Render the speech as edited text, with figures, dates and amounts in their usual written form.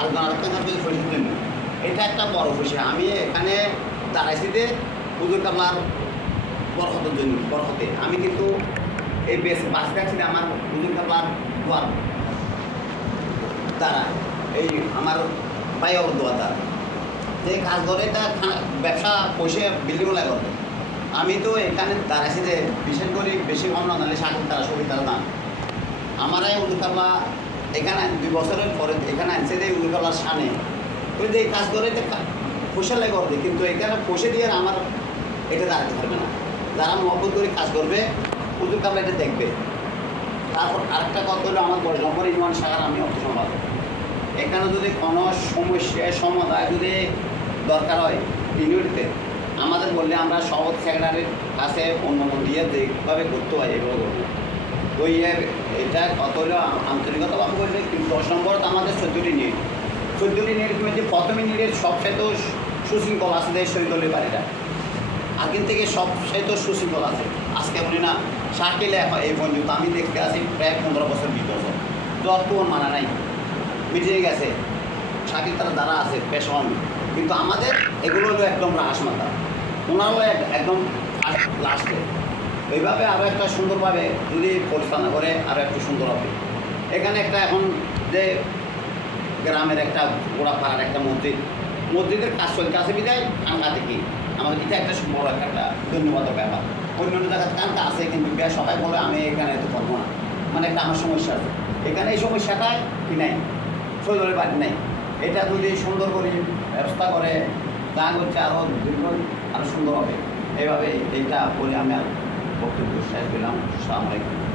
আরেকটা থাকবে ফরিদের জন্য। এটা একটা বড় খুশি। আমি এখানে দাঁড়াইছি যে হুজুর কাবলার বরকতের জন্য, বরকতে। আমি কিন্তু এই বাসে থাকছি আমার হুজুর কাবলার দোয়ার দ্বারা, এই আমার বাইর দোয়া দ্বারা যে কাজ করে এটা ব্যবসা পয়সা বিল্ডিং লাগে করবে। আমি তো এখানে দাঁড়াইছি যে বিশেষ করে বেশি কম না নাহলে সাকিব তারা সবই তারা না। আমার এই হুজুর কাবলা এখানে 2 বছরের পরে এখানে আনছে যে হুজুর কাবলার সামনে ওই যে কাজ করে যে পয়সা লাগে করবে, কিন্তু এখানে পয়সা দিয়ে আমার এটা দাঁড়াতে পারবে না। যারা মহব্বত করে কাজ করবে হুজুর কাবলা এটা দেখবে। তারপর আরেকটা কথা হলো আমার বড় নম্বর ইউনিয়ন শাখার আমি অর্থ সম্পাদক। এখানে যদি কোনো সমস্যার সমাধান যদি দরকার হয় ইউনিটিতে আমাদের বললে আমরা সভাপতি সেক্রেটারির কাছে অনুমোদন দিয়ে যেভাবে করতে হয় এভাবে করবো। তো এটা কত হলো আন্তরিকতাভাবে করলে, কিন্তু 10 নম্বর আমাদের 14টি নিট। 14টি নিটের মধ্যে প্রথমে নিটের সবচেয়ে সুশৃঙ্খল আছে যে শহীদুলের বাড়িটা আগের থেকে সবচেয়ে সুশৃঙ্খল আছে। আজকে বলি না শাকিল এই পর্যন্ত আমি দেখতে আসি প্রায় 15 বছর 20 বছর যত মানা নাই মিটিয়ে গেছে শাকিল তারা যারা আছে পেশন, কিন্তু আমাদের এগুলো হলো একদম রাস মাথা, ওনার হলো একদম লাস্টে। এইভাবে আরও একটা সুন্দরভাবে যদি পরিচালনা করে আরও একটু সুন্দর হবে। এখানে একটা এখন যে গ্রামের একটা গোড়া পাড়ার একটা মসজিদের কাজ চলতে আছে বিদায় কানকা থেকে আমাদের এটা একটা বড় একটা ধন্যবাদের ব্যাপার। অন্য অন্য জায়গায় কানকা আছে কিন্তু সবাই বলে আমি এখানে এত পারবো না, মানে একটা আমার সমস্যা আছে। এখানে এই সমস্যাটাই কি নাই, শৈলের বাড়ি নাই। এটা যদি সুন্দর করে ব্যবস্থা করে যা করছে আরও দীর্ঘ আরও সুন্দর হবে। এইভাবে এইটা বলে আমি আর বক্তব্য শেষ পেলাম। আসসালামু আলাইকুম।